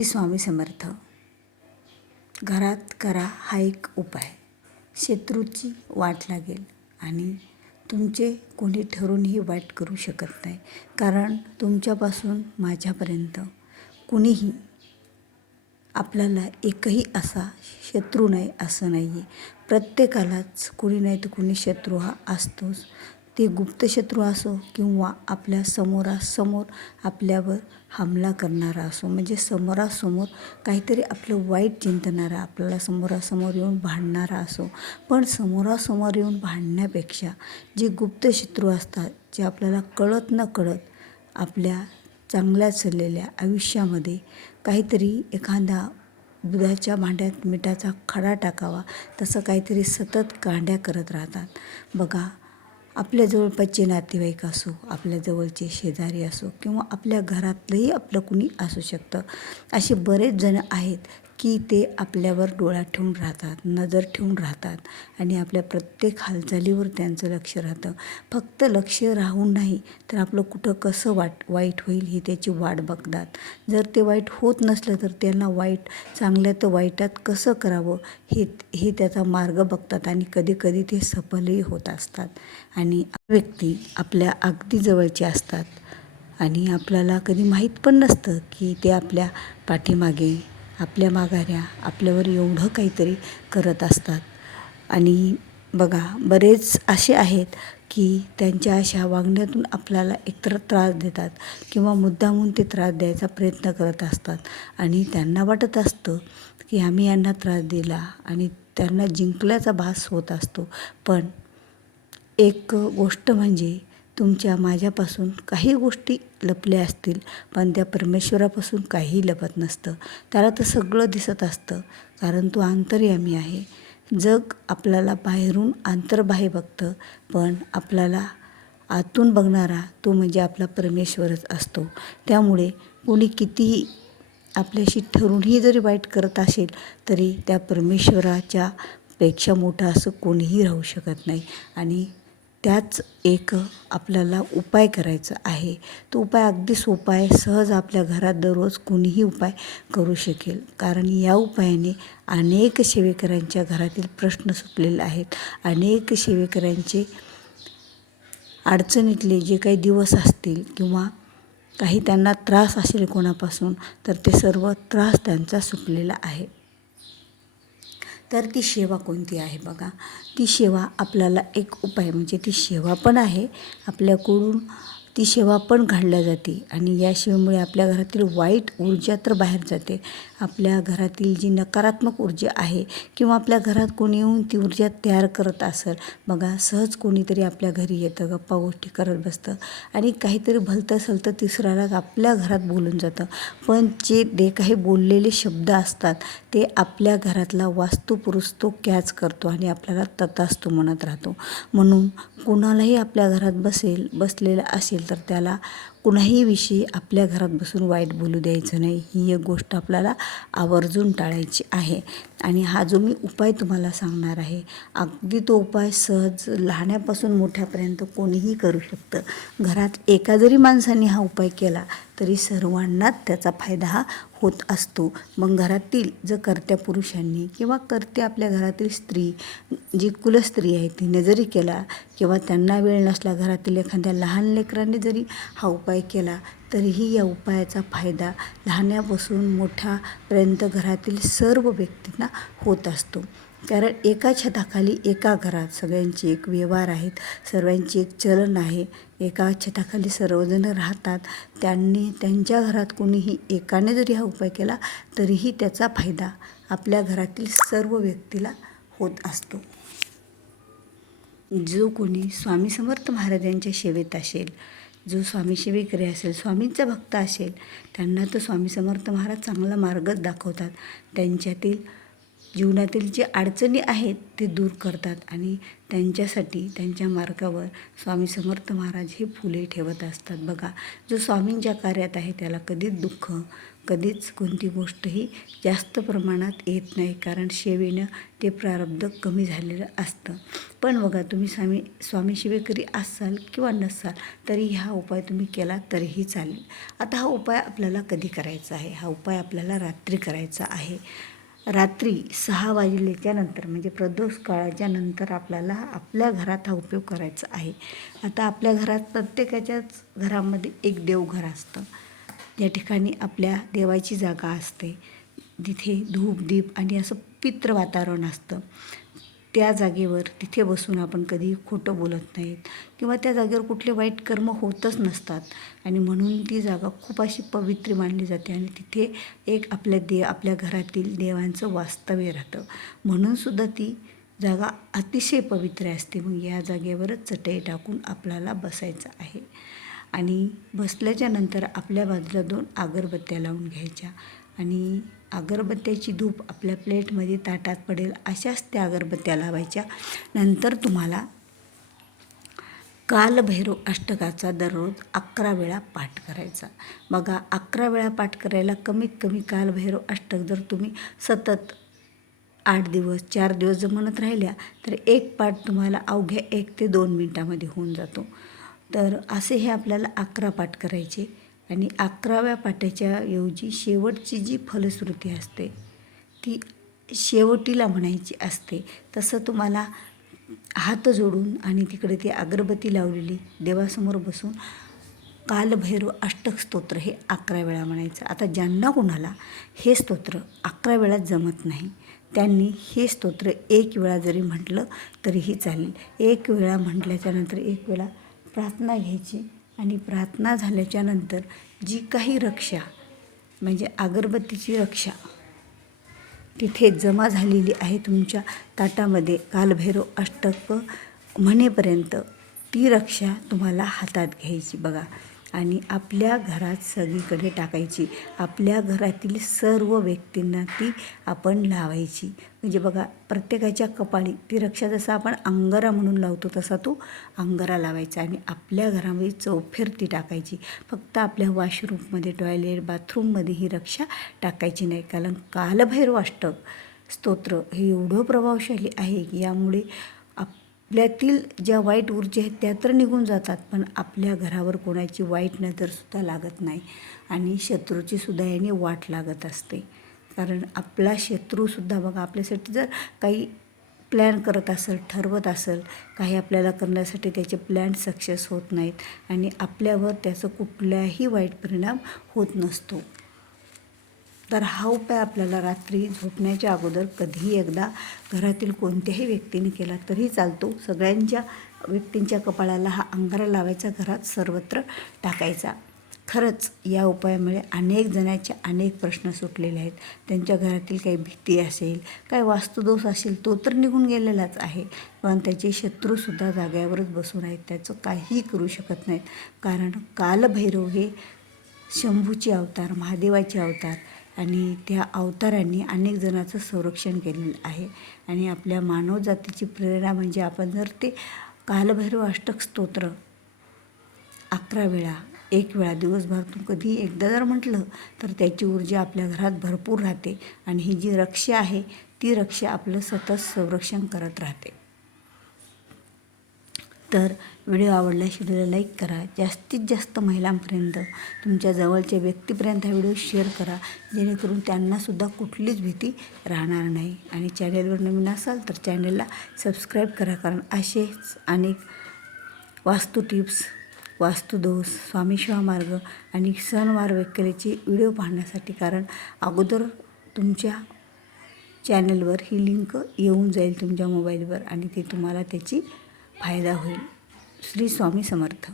स्वामी समर्थ. घरात करा हा एक उपाय. शत्रूची वाट लागेल आणि तुमचे कोणी ठरूनही वाईट करू शकत नाही. कारण तुमच्यापासून माझ्यापर्यंत कुणीही आपल्याला एकही असा शत्रू नाही असं नाही आहे. प्रत्येकालाच कुणी नाही तर कुणी शत्रू हा असतोच. ते गुप्त शत्रू असो किंवा आपल्या समोरासमोर आपल्यावर हमला करणारा असो, म्हणजे समोरासमोर काहीतरी आपलं वाईट चिंतणारा, आपल्याला समोरासमोर येऊन भांडणारा असो. पण समोरासमोर येऊन भांडण्यापेक्षा जे गुप्त शत्रू असतात, जे आपल्याला कळत न कळत आपल्या चांगल्या चाललेल्या आयुष्यामध्ये काहीतरी एखादा दुधाच्या भांड्यात मिठाचा खडा टाकावा तसं काहीतरी सतत कांड्या करत राहतात. बघा, आपल्या जवळपासचे नातेवाईक असो, आपल्या जवळचे शेजारी असो किंवा आपल्या घरातलंही आपलं कुणी असू शकतं. असे बरेच जण आहेत की ते आपल्यावर डोळा ठेवून राहतात, नजर ठेवून राहतात आणि आपल्या प्रत्येक हालचालीवर त्यांचं लक्ष राहतं. फक्त लक्ष राहून नाही तर आपलं कुठं कसं वाईट होईल ही त्याची वाट बघतात. जर ते वाईट होत नसलं तर त्यांना चांगल्यात वाईटात कसं करावं हे त्याचा मार्ग बघतात आणि कधीकधी ते सफलही होत असतात. आणि व्यक्ती आपल्या अगदी जवळचे असतात आणि आपल्याला कधी माहीत पण नसतं की ते आपल्या पाठीमागे, आपल्या माघाऱ्या आपल्यावर एवढं काहीतरी करत असतात. आणि बघा, बरेच असे आहेत की त्यांच्या अशा वागण्यातून आपल्याला एकतर त्रास देतात किंवा मुद्दामून ते त्रास द्यायचा प्रयत्न करत असतात. आणि त्यांना वाटत असतं की आम्ही यांना त्रास दिला आणि त्यांना जिंकल्याचा भास होत असतो. पण एक गोष्ट म्हणजे माझ्यापासून काही गोष्टी लपल्या असतील, पण त्या परमेश्वरापासून काही लपत नसतं. त्याला तर सगळं दिसत असतं, कारण तो अंतर्यामी आहे. जग आपल्याला बाहेरून अंतर्बाह्य बघतं, पण आपल्याला आतून बघणारा तो म्हणजे आपला परमेश्वरच असतो. त्यामुळे कोणी कितीही आपल्याशी ठरूनही जरी वाईट करत असेल तरी त्या परमेश्वराच्या पेक्षा मोठं असं कोणीही राहू शकत नाही. आणि त्याच एक आपल्याला उपाय करायचा आहे. तो उपाय अगदी सोपा आहे, सहज आपल्या घरात दररोज कोणीही उपाय करू शकेल. कारण या उपायाने अनेक सेवेकऱ्यांच्या घरातील प्रश्न सुटलेले आहेत. अनेक सेवेकऱ्यांचे अडचणीतले जे काही दिवस असतील किंवा काही त्यांना त्रास असेल कोणापासून, तर ते सर्व त्रास त्यांचा सुटलेला आहे. तर ती सेवा कोणती आहे बघा. ती सेवा आपल्याला एक उपाय म्हणजे ती सेवा पण आहे, आपल्याकडून ती सेवा पण घडल्या जाते आणि या सेवेमुळे आपल्या घरातील वाईट ऊर्जा तर बाहेर जाते. आपल्या घरातील जी नकारात्मक ऊर्जा आहे किंवा आपल्या घरात कोणी येऊन ती ऊर्जा तयार करत असेल, बघा, सहज कोणीतरी आपल्या घरी येतं, गप्पा गोष्टी करत बसतं आणि काहीतरी भलतं सलतं तिसऱ्याला आपल्या घरात बोलून जातं. पण जे काही बोललेले शब्द असतात ते आपल्या घरातला वास्तुपुरुष तो कॅच करतो आणि आपल्याला तथास्तु म्हणत राहतो. म्हणून कुणालाही आपल्या घरात बसलेला असेल तर त्याला कुणाही विषयी आपल्या घरात बसून वाईट बोलू द्यायचं नाही. ही एक गोष्ट आपल्याला आवर्जून टाळायची आहे. आणि हा जो मी उपाय तुम्हाला सांगणार आहे, अगदी तो उपाय सहज लहानापासून मोठ्यापर्यंत कोणीही करू शकतं. घरात एका जरी माणसाने हा उपाय केला तरी सर्वांनाच त्याचा फायदा हा होत असतो. मग घरातील जर कर्त्या पुरुषांनी किंवा कर्त्या आपल्या घरातील स्त्री, जी कुलस्त्री आहे, तिने जरी केला किंवा त्यांना वेळ नसला, घरातील एखाद्या लहान लेकरांनी जरी हा उपाय केला तरीही या उपायाचा फायदा लहानापासून मोठ्यापर्यंत घरातील सर्व व्यक्तींना होत असतो. कारण एका छताखाली एका घरात सगळ्यांची एक व्यवहार आहेत, सर्वांची एक चलन आहे. एका छताखाली सर्वजण राहतात. त्यांच्या घरात कोणीही एकाने जरी हा उपाय केला तरीही त्याचा फायदा आपल्या घरातील सर्व व्यक्तीला होत असतो. जो कोणी स्वामी समर्थ महाराजांच्या सेवेत असेल, जो स्वामी सेवेकरी असेल, स्वामींचा भक्त असेल, त्यांना तर स्वामी समर्थ महाराज चांगला मार्गच दाखवतात. त्यांच्यातील जीवनातील जे अडचणी आहेत ते दूर करतात आणि त्यांच्यासाठी त्यांच्या मार्गावर स्वामी समर्थ महाराज हे फुले ठेवत असतात. बघा, जो स्वामींच्या कार्यात आहे त्याला कधीच दुःख कधीच कोणती गोष्टही जास्त प्रमाणात येत नाही, कारण सेवेनं ते प्रारब्ध कमी झालेलं असतं. पण बघा, तुम्ही स्वामी सेवेकरी असाल किंवा नसाल तरी हा उपाय तुम्ही केला तरीही चालेल. आता हा उपाय आपल्याला कधी करायचा आहे? हा उपाय आपल्याला रात्री करायचा आहे. रात्री 6 वाजल्याच्या नंतर म्हणजे प्रदोष काळाच्या नंतर आपल्याला आपल्या घरात हा उपयोग करायचा आहे. आता आपल्या घरात प्रत्येकाच्याच घरामध्ये एक देवघर असतं. या ठिकाणी आपल्या देवाची जागा असते. तिथे धूप दीप आणि असं पित्र वातावरण असतं. त्या जागेवर तिथे बसून आपण कधी खोटं बोलत नाहीत किंवा त्या जागेवर कुठले वाईट कर्म होतच नसतात आणि म्हणून ती जागा खूप अशी पवित्र मानली जाते आणि तिथे एक आपल्या घरातील देवांचं वास्तव्य राहतं. म्हणूनसुद्धा ती जागा अतिशय पवित्र असते. मग या जागेवरच चटई टाकून आपल्याला बसायचं आहे आणि बसल्याच्या नंतर आपल्या बाजूला 2 अगरबत्त्या लावून घ्यायच्या आणि अगरबत्त्याची धूप आपल्या प्लेटमध्ये ताटात पडेल अशाच त्या अगरबत्त्या लावायच्या. नंतर तुम्हाला कालभैरव अष्टकाचा दररोज 11 वेळा पाठ करायचा. बघा, 11 वेळा पाठ करायला कमीत कमी कालभैरव अष्टक जर तुम्ही सतत 8 दिवस 4 दिवस जर म्हणत राहिल्या तर एक पाठ तुम्हाला अवघ्या 1 ते 2 मिनटामध्ये होऊन जातो. तर असे हे आपल्याला 11 पाठ करायचे आणि 11व्या पाठाच्या ऐवजी शेवटची जी फलश्रुती असते ती शेवटीला म्हणायची असते. तसं तुम्हाला हात जोडून आणि तिकडे ती अगरबत्ती लावलेली देवासमोर बसून कालभैरव अष्टक स्तोत्र हे 11 वेळा म्हणायचं. आता ज्यांना कोणाला हे स्तोत्र 11 वेळा जमत नाही त्यांनी हे स्तोत्र 1 वेळा जरी म्हटलं तरीही चालेल. 1 वेळा म्हटल्याच्या नंतर 1 वेळा प्रार्थना घ्यायची आणि प्रार्थना झाल्याच्या नंतर जी काही रक्षा म्हणजे अगरबत्तीची रक्षा तिथे जमा झालेली आहे तुमच्या ताटामध्ये कालभैरव अष्टक म्हणेपर्यंत ती रक्षा तुम्हाला हातात घ्यायची बघा आणि आपल्या घरात सगळीकडे टाकायची. आपल्या घरातील सर्व व्यक्तींना ती आपण लावायची. म्हणजे बघा, प्रत्येकाच्या कपाळी ती रक्षा जसा आपण अंगारा म्हणून लावतो तसा तो अंगारा लावायचा आणि आपल्या घरामध्ये चौफेर ती टाकायची. फक्त आपल्या वॉशरूममध्ये टॉयलेट बाथरूममध्ये ही रक्षा टाकायची नाही, कारण कालभैरव अष्टक स्तोत्र हे एवढं प्रभावशाली आहे की यामुळे आपल्यातील ज्या वाईट ऊर्जा आहेत त्या तर निघून जातात, पण आपल्या घरावर कोणाची वाईट नजरसुद्धा लागत नाही आणि शत्रूची सुद्धा याने वाट लागत असते. कारण आपला शत्रूसुद्धा बघा आपल्यासाठी जर काही प्लॅन करत असेल, ठरवत असेल, काही आपल्याला करण्यासाठी त्याचे प्लॅन सक्सेस होत नाहीत आणि आपल्यावर त्याचं कुठलाही वाईट परिणाम होत नसतो. तर हा उपाय आपल्याला रात्री झोपण्याच्या अगोदर कधीही एकदा घरातील कोणत्याही व्यक्तीने केला तरी चालतो. सगळ्यांच्या व्यक्तींच्या कपाळाला हा अंगारा लावायचा, घरात सर्वत्र टाकायचा. खरंच या उपायामुळे अनेक जणांचे अनेक प्रश्न सुटलेले आहेत. त्यांच्या घरातील काही भीती असेल, काही वास्तुदोष असेल तो तर निघून गेलेलाच आहे, पण त्याचे शत्रूसुद्धा जाग्यावरच बसून आहेत, त्याचं काहीही करू शकत नाहीत. कारण कालभैरव हे शंभूचे अवतार, महादेवाचे अवतार आणि त्या अवतारांनी अनेक जणांचं संरक्षण केलेलं आहे आणि आपल्या मानव जातीची प्रेरणा म्हणजे आपण जर ते कालभैरव अष्टक स्तोत्र 11 वेळा 1 वेळा दिवसभरातून कधी एकदा जर म्हटलं तर त्याची ऊर्जा आपल्या घरात भरपूर राहते आणि ही जी रक्षा आहे ती रक्षा आपलं सतत संरक्षण करत राहते. तर व्हिडिओ आवडल्यास व्हिडिओला लाईक करा. जास्तीत जास्त महिलांपर्यंत, तुमच्या जवळच्या व्यक्तीपर्यंत हा व्हिडिओ शेअर करा, जेणेकरून त्यांनासुद्धा कुठलीच भीती राहणार नाही. आणि चॅनेलवर नवीन असाल तर चॅनेलला सबस्क्राईब करा, कारण असेच अनेक वास्तू टिप्स, वास्तुदोष, स्वामीसेवा मार्ग आणि सणवार वैकलेचे व्हिडिओ पाहण्यासाठी, कारण अगोदर तुमच्या चॅनलवर ही लिंक येऊन जाईल तुमच्या मोबाईलवर आणि ते तुम्हाला त्याची फायदा होईल. श्री स्वामी समर्थ.